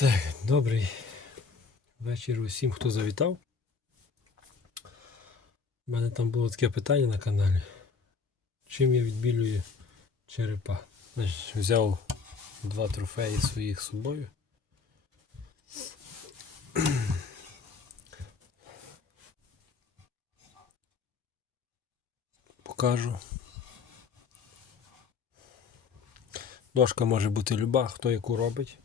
Так, добрий вечір усім, хто завітав. У мене там було таке питання на каналі. Чим я відбілюю черепа? Значить, взяв два трофеї своїх з собою. Покажу. Дошка може бути люба, хто яку робить.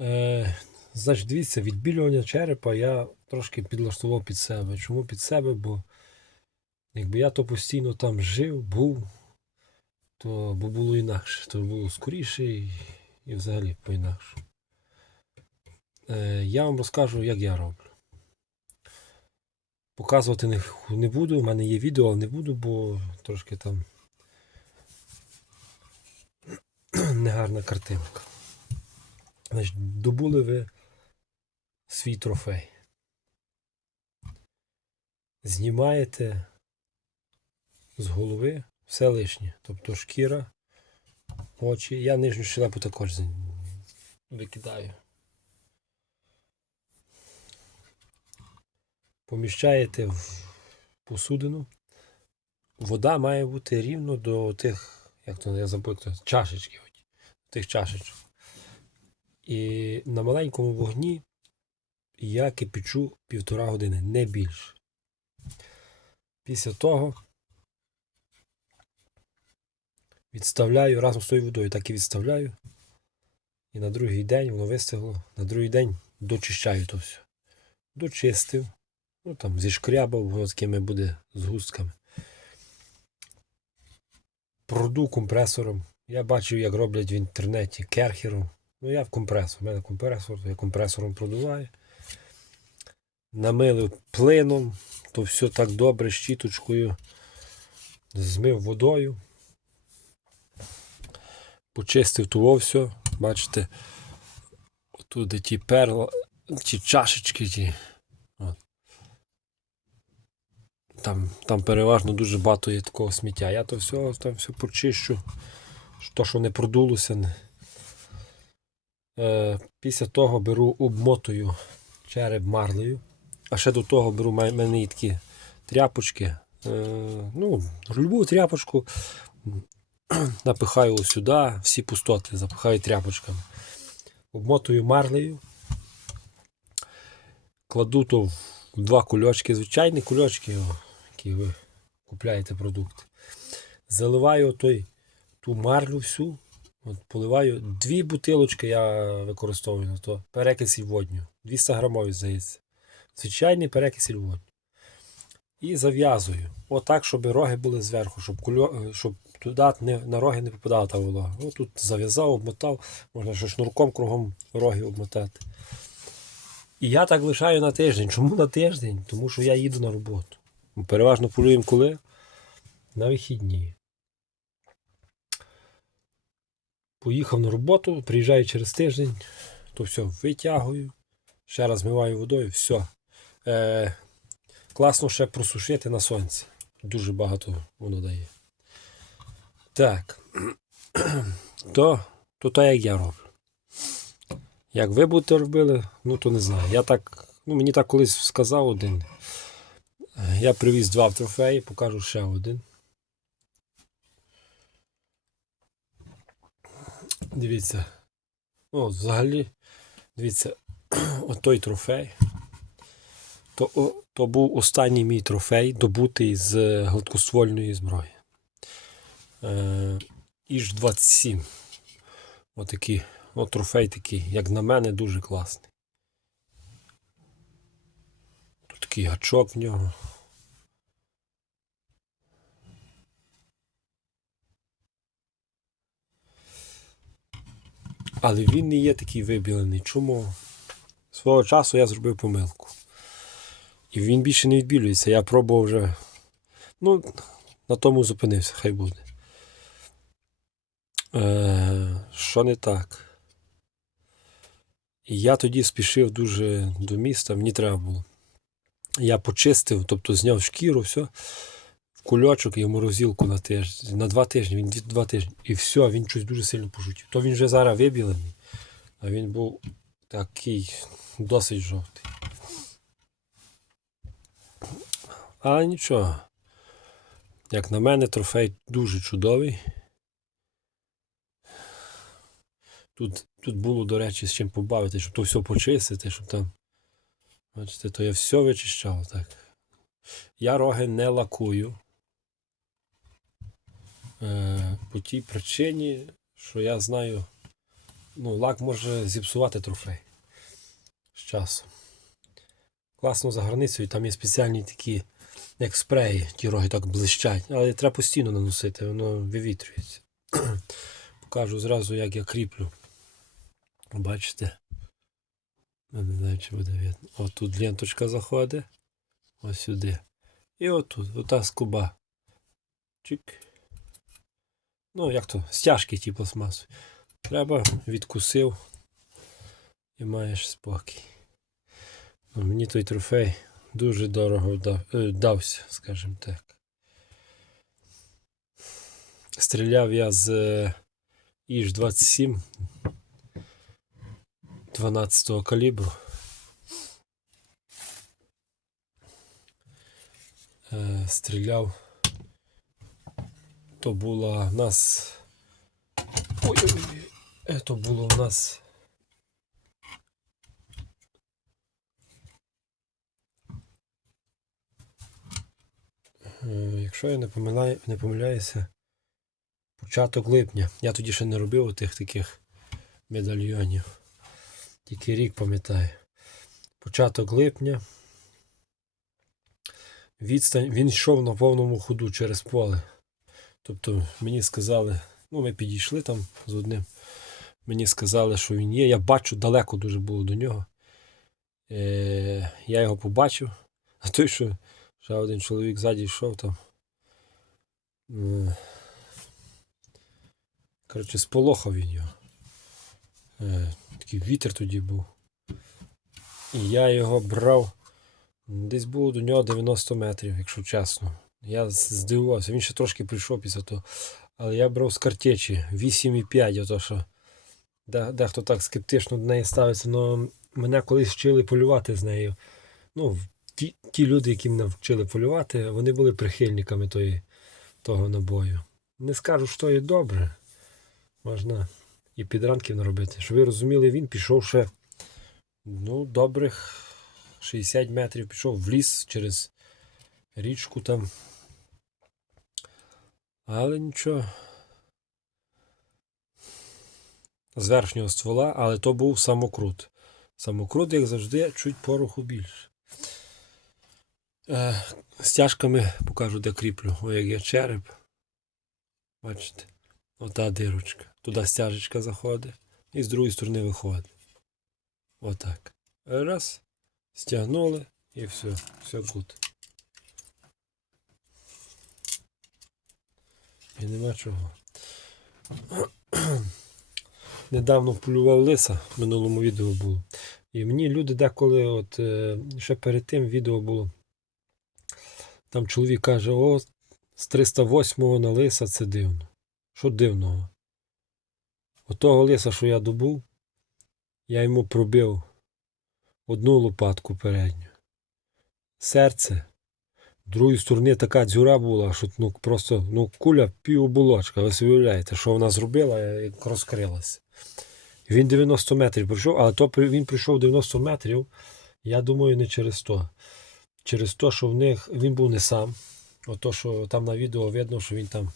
Е, значить, дивіться, відбілювання черепа я трошки підлаштував під себе. Чому під себе? Бо якби я то постійно там жив, був, то бо було інакше, то було скоріше і, і взагалі по-інакше. Е, я вам розкажу, як я роблю. Показувати не, не буду, у мене є відео, але не буду, бо трошки там негарна картинка. Значить, добули ви свій трофей. Знімаєте з голови все лишнє. Тобто шкіра, очі. Я нижню щелепу також викидаю. Поміщаєте в посудину. Вода має бути рівно до тих, як то я забув, чашечки. Тих чашечок. І на маленькому вогні я кипячу півтора години, не більше. Після того відставляю разом з тою водою, так і відставляю. І на другий день воно вистигло. На другий день дочищаю то все. Дочистив. Ну там зішкрябав, воно такими буде згустками. Проду компресором. Я бачив, як роблять в інтернеті керхером. Ну, я в компресор. У мене компресор, я компресором продуваю. Намилив плином, то все так добре, щіточкою. Змив водою. Почистив того все. Бачите, тут де ті перла, ті чашечки, ті. От. Там, там переважно дуже багато є такого сміття. Я то все, там все почищу. То, що не продулося. Е, після того беру обмотую череп марлею. А ще до того беру в мене є такі тряпочки. Е, ну, любу тряпочку напихаю сюди, всі пустоти запихаю тряпочками. Обмотую марлею. Кладу то в два кульочки, звичайні кульочки, які ви купляєте продукти. Заливаю той, ту марлю всю. От поливаю дві бутилочки я використовую на то. Перекисіль водню. 200 грамові, здається. Звичайний перекисіль водню. І зав'язую. Отак, щоб роги були зверху, щоб, кульо... щоб туди не... на роги не попадала та волога. От тут зав'язав, обмотав, можна ще шнурком кругом роги обмотати. І я так лишаю на тиждень. Чому на тиждень? Тому що я їду на роботу. Ми переважно полюємо коли? На вихідні. Поїхав на роботу, приїжджаю через тиждень, то все витягую, ще раз змиваю водою, все. Е, класно ще просушити на сонці. Дуже багато воно дає. Так. То, то так, як я роблю. Як ви будете робили, ну то не знаю. Я так, ну мені так колись сказав один. Е, Я привіз два трофеї, покажу ще один. Дивіться. О, взагалі, дивіться, отой трофей. То, о, то був останній мій трофей, добутий з гладкоствольної зброї. Е, Іж 27. Отакий, от трофей такий, як на мене, дуже класний. Тут такий гачок в нього. Але він не є такий вибілений. Чому? Свого часу я зробив помилку. І він більше не відбілюється. Я пробував вже. Ну, на тому зупинився, хай буде. Е, що не так? Я тоді спішив дуже до міста, мені треба було. Я почистив, тобто зняв шкіру, все. Кульочок і в морозилку на тиждень, на два тижні, він два тижні. І все, він щось дуже сильно пожутів. То він вже зараз вибілений, а він був такий досить жовтий. Але нічого. Як на мене, трофей дуже чудовий. Тут, тут було, до речі, з чим побавити, щоб то все почистити, щоб там. Бачите, то я все вичищав так. Я роги не лакую. Е, по тій причині, що я знаю, ну, лак може зіпсувати трофей з часом. Класно за границею, там є спеціальні такі, як спреї, ті роги так блищать, але треба постійно наносити, воно вивітрюється. Покажу зразу, як я кріплю. Бачите? Я не знаю, чи буде видно. От тут ленточка заходить. Ось сюди. І отут, ота скуба. Чик. Ну, як то, стяжки ті пластмасові. Треба, відкусив і маєш спокій. Ну, мені той трофей дуже дорого дав, е, дався, скажімо так. Стріляв я з е, Іж 27 12 калібру. Е, стріляв. То була в нас. Ой-ой-ой. Е, То було в нас. Якщо я не, помиляю, не помиляюся, початок липня. Я тоді ще не робив тих таких медальйонів. Тільки рік пам'ятаю. Початок липня. Відстань, він йшов на повному ходу через поле. Тобто мені сказали, ну ми підійшли там з одним. Мені сказали, що він є. Я бачу, далеко дуже було до нього. Е, я його побачив. А той, що ще один чоловік ззаді йшов там. Е, коротше, сполохав він його. Е, такий вітер тоді був. І я його брав. Десь було до нього 90 метрів, якщо чесно. Я здивувався. Він ще трошки прийшов після того. Але я брав з картечі 8,5, ото що дехто так скептично до неї ставиться. але мене колись вчили полювати з нею. Ну, ті, ті люди, які мене вчили полювати, вони були прихильниками тої, того набою. Не скажу, що є добре. Можна і підранків наробити. Щоб ви розуміли, він пішов ще ну, добрих 60 метрів, пішов в ліс через річку там. Але нічого. З верхнього ствола, але то був самокрут. Самокрут, як завжди, чуть пороху більше. Е, стяжками покажу, де кріплю. О, як є череп. Бачите? Ота дирочка. Туди стяжечка заходить і з другої сторони виходить. Отак. Раз. Стягнули і все. Все гуд. І нема чого. Недавно полював лиса, в минулому відео було. І мені люди деколи, от е, ще перед тим відео було. Там чоловік каже, о, з 308-го на лиса це дивно. Що дивного? Отого лиса, що я добув, я йому пробив одну лопатку передню. Серце. З другої сторони така дзюра була, що ну, просто ну, куля півоболочка. Ви собі уявляєте, що вона зробила, як розкрилася. Він 90 метрів прийшов, але то він прийшов 90 метрів, я думаю, не через то. Через те, що в них він був не сам. Ото, що там на відео видно, що він там,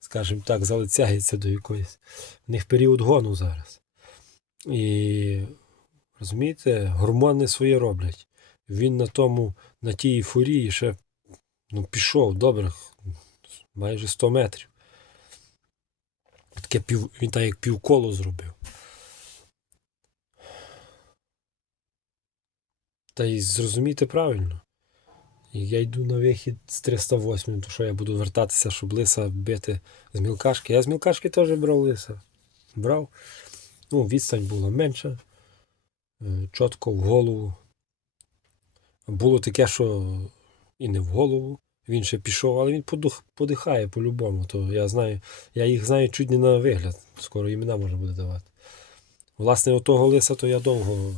скажімо так, залицяється до якоїсь. В них період гону зараз. І розумієте, гормони своє роблять. Він на тому, на тій ейфорії ще ну, пішов добрих майже 100 метрів. Таке пів, він так як півколо зробив. Та й зрозумійте правильно. Я йду на вихід з 308, то що я буду вертатися, щоб лиса бити з мілкашки. Я з мілкашки теж брав лиса. Брав. Ну, відстань була менша. Е, Чітко в голову. Було таке, що і не в голову. Він ще пішов, але він подух, подихає по-любому. То я знаю, я їх знаю чуть не на вигляд. Скоро імена можна буде давати. Власне, отого лиса, то я довго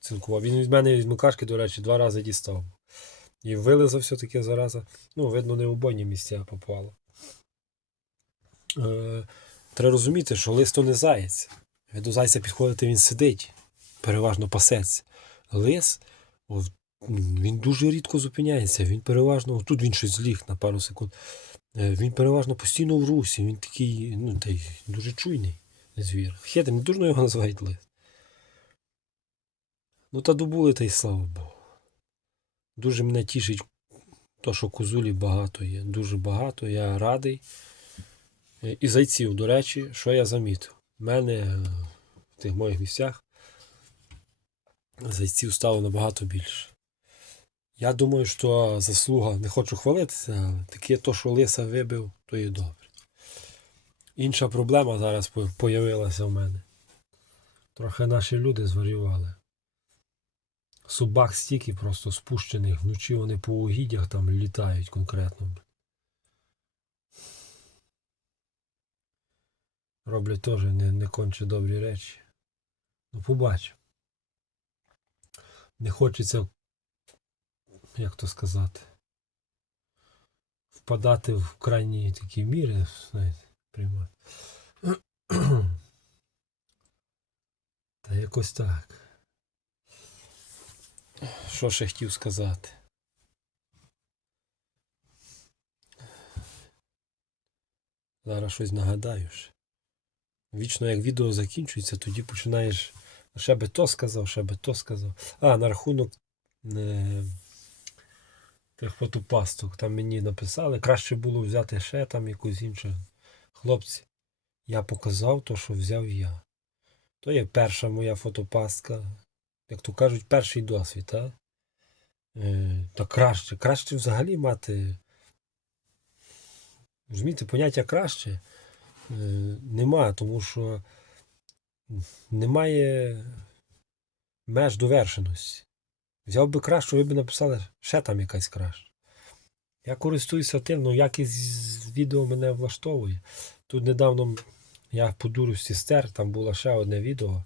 цинкував. Він від мене від Микашки, до речі, два рази дістав. І вилизав все-таки зараза. Ну, видно, не в обойні місця попало. Е, треба розуміти, що лис то не заєць. До зайця підходите, він сидить, переважно пасеться. Лис, він дуже рідко зупиняється. Він переважно, тут він щось зліг на пару секунд. Е, Він переважно постійно в русі. Він такий, ну, та й дуже чуйний звір. Не дурно його називають лис. Ну та добули, та й слава Богу. Дуже мене тішить, то, що козулі багато є. Дуже багато, я радий. Е, І зайців, до речі, що я замітив. У мене е, в тих моїх місцях зайців стало набагато більше. Я думаю, що заслуга, не хочу хвалитися, але таке то, що лиса вибив, то є добре. Інша проблема зараз по- появилася в мене. Трохи наші люди зварювали. Собак стільки просто спущених, вночі вони по угіддях там літають конкретно. Роблять теж не, не конче добрі речі. Ну, побачимо. Не хочеться, як то сказати, впадати в крайні такі міри, знаєте, приймати. Та якось так. Що ще хотів сказати? Зараз щось нагадаю. ще. Вічно як відео закінчується, тоді починаєш. Ще би то сказав, ще би то сказав. А, на рахунок е, тих фотопасток. Там мені написали, краще було взяти ще там якусь іншу. Хлопці, я показав то, що взяв я. То є перша моя фотопастка. Як то кажуть, перший досвід, так? Е, та краще. Краще взагалі мати. Розумієте, поняття краще е, нема, тому що немає меж довершеності. Взяв би кращу, ви б написали, ще там якась краща. Я користуюся тим, ну якість відео мене влаштовує. Тут недавно я по дурості стер, там було ще одне відео.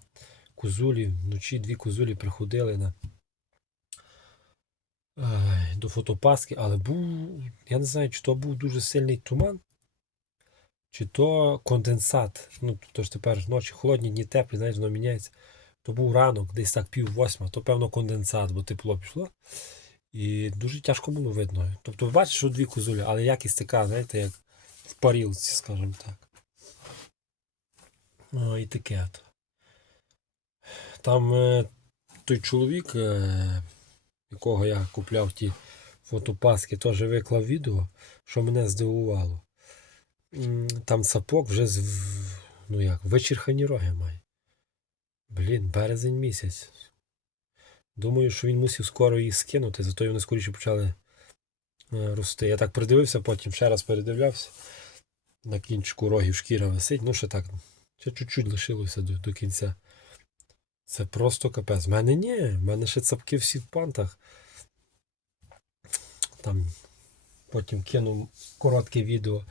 Козулі, вночі дві козулі приходили на до фотопаски, але був, я не знаю, чи то був дуже сильний туман, чи то конденсат. Ну, то тепер ночі холодні, дні теплі, знаєш, воно міняється. То був ранок, десь так пів восьма, то певно конденсат, бо тепло пішло. І дуже тяжко було видно. Тобто, ви бачите, що дві козулі, але якість така, знаєте, як в парілці, скажімо так. Ну, і таке. Там е, той чоловік, е, якого я купляв ті фотопаски, теж виклав відео, що мене здивувало. Там сапог вже з, ну як, вичерхані роги має. Блін, березень місяць. Думаю, що він мусив скоро їх скинути, зато вони скоріше почали е, рости. Я так придивився, потім ще раз передивлявся. На кінчику рогів шкіра висить. Ну, ще так. Ще чуть-чуть лишилося до, до кінця. Це просто капець. В мене ні. В мене ще цапки всі в пантах. Там потім кинув коротке відео.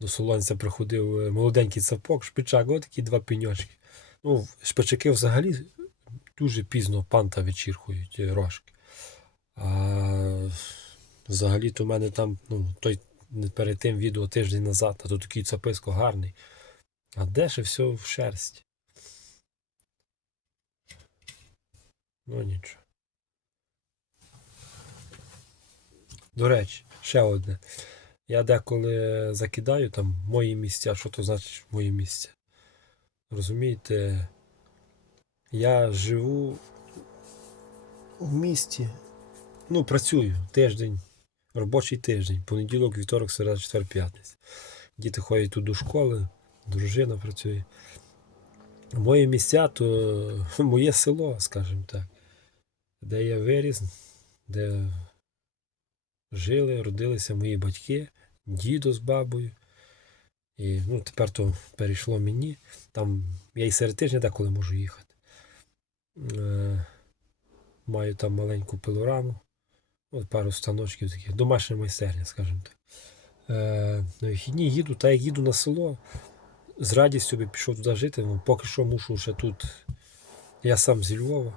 До солонця приходив е, молоденький цапок, шпичак, от такі два пеньочки. Ну, шпичаки взагалі дуже пізно панта вичірхують е, рожки. А взагалі-то в мене там, ну, той перед тим відео тиждень назад, а то такий цаписько гарний. А де ще все в шерсті? Ну нічого. До речі, ще одне. Я деколи закидаю там мої місця. Що то значить мої місця? Розумієте, я живу в місті. Ну, працюю тиждень, робочий тиждень, понеділок, вівторок, середа, четвер, п'ятниця. Діти ходять тут до школи, дружина працює. Мої місця то моє село, скажімо так, де я виріс, де жили, родилися мої батьки, дідо з бабою. І ну, тепер то перейшло мені. Там я і серед тижня деколи можу їхати. Е, маю там маленьку пилораму, От пару станочків таких, домашня майстерня, скажімо так. Е, на вихідні їду, та як їду на село, з радістю би пішов туди жити. Ну, поки що мушу ще тут. Я сам зі Львова.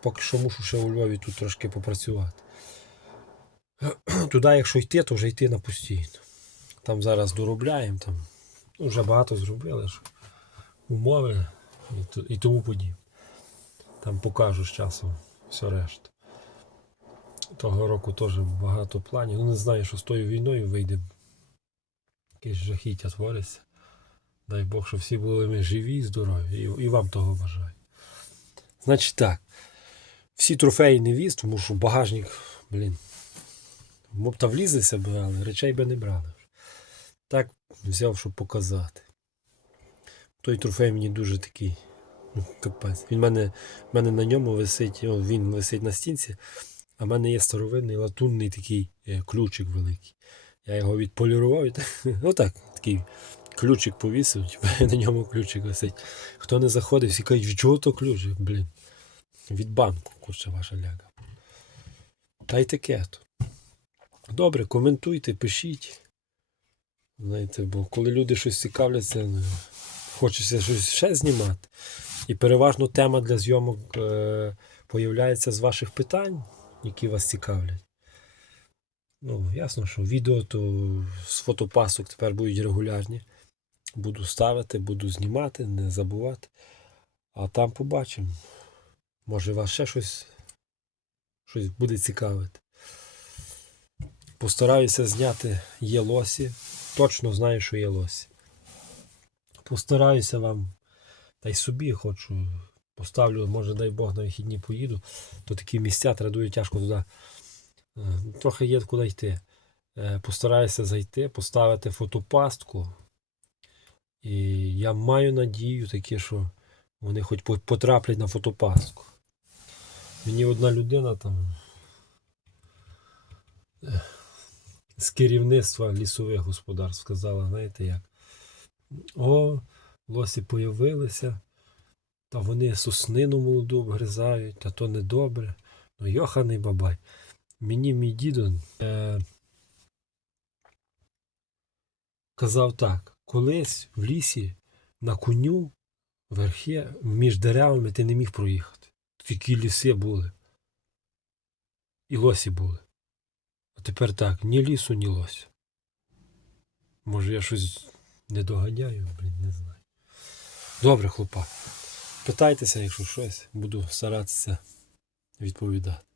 Поки що мушу ще у Львові тут трошки попрацювати. Туди, якщо йти, то вже йти на постійно. Там зараз доробляємо, там вже багато зробили, що умови і, і тому подібне. Там покажу з часом все решта. Того року теж багато планів. Ну не знаю, що з тою війною вийде. Якесь жахіття твориться. Дай Бог, щоб всі були ми живі, здорові. І, і вам того бажаю. Значить так. Всі трофеї не віз, тому що багажник, блін. Моб та влізлися б, але речей би не брали. Так взяв, щоб показати. Той трофей мені дуже такий. Ну, капець. Він мене, мене на ньому висить, о, він висить на стінці, а в мене є старовинний латунний такий е, ключик великий. Я його відполірував і так, отак, такий ключик повісив, типу, на ньому ключик висить. Хто не заходив, всі кажуть, від чого то ключик, блін. Від банку, курча ваша ляга. Та й таке то. Добре, коментуйте, пишіть. Знаєте, бо коли люди щось цікавляться, ну, хочеться щось ще знімати. І переважно тема для зйомок е, появляється з ваших питань, які вас цікавлять. Ну, ясно, що відео то з фотопасок тепер будуть регулярні. Буду ставити, буду знімати, не забувати. А там побачимо. Може, вас ще щось, щось буде цікавити. Постараюся зняти є лосі. Точно знаю, що є лосі. Постараюся вам, та й собі хочу. Поставлю, може, дай Бог, на вихідні поїду, то такі місця традує тяжко туди. Е, Трохи є куди йти. Е, Постараюся зайти, поставити фотопастку. І я маю надію таке, що вони хоч потраплять на фотопастку. Мені одна людина там е, з керівництва лісових господарств сказала, знаєте як? О, лосі появилися, та вони соснину молоду обгризають, та то недобре. Ну, йоханий бабай. Мені мій дідо е, казав так: колись в лісі на коню верхи між деревами ти не міг проїхати. Такі ліси були. І лосі були. Тепер так, ні лісу, ні лося. Може, я щось не доганяю, блін, не знаю. Добре, хлопа. Питайтеся, якщо щось, буду старатися відповідати.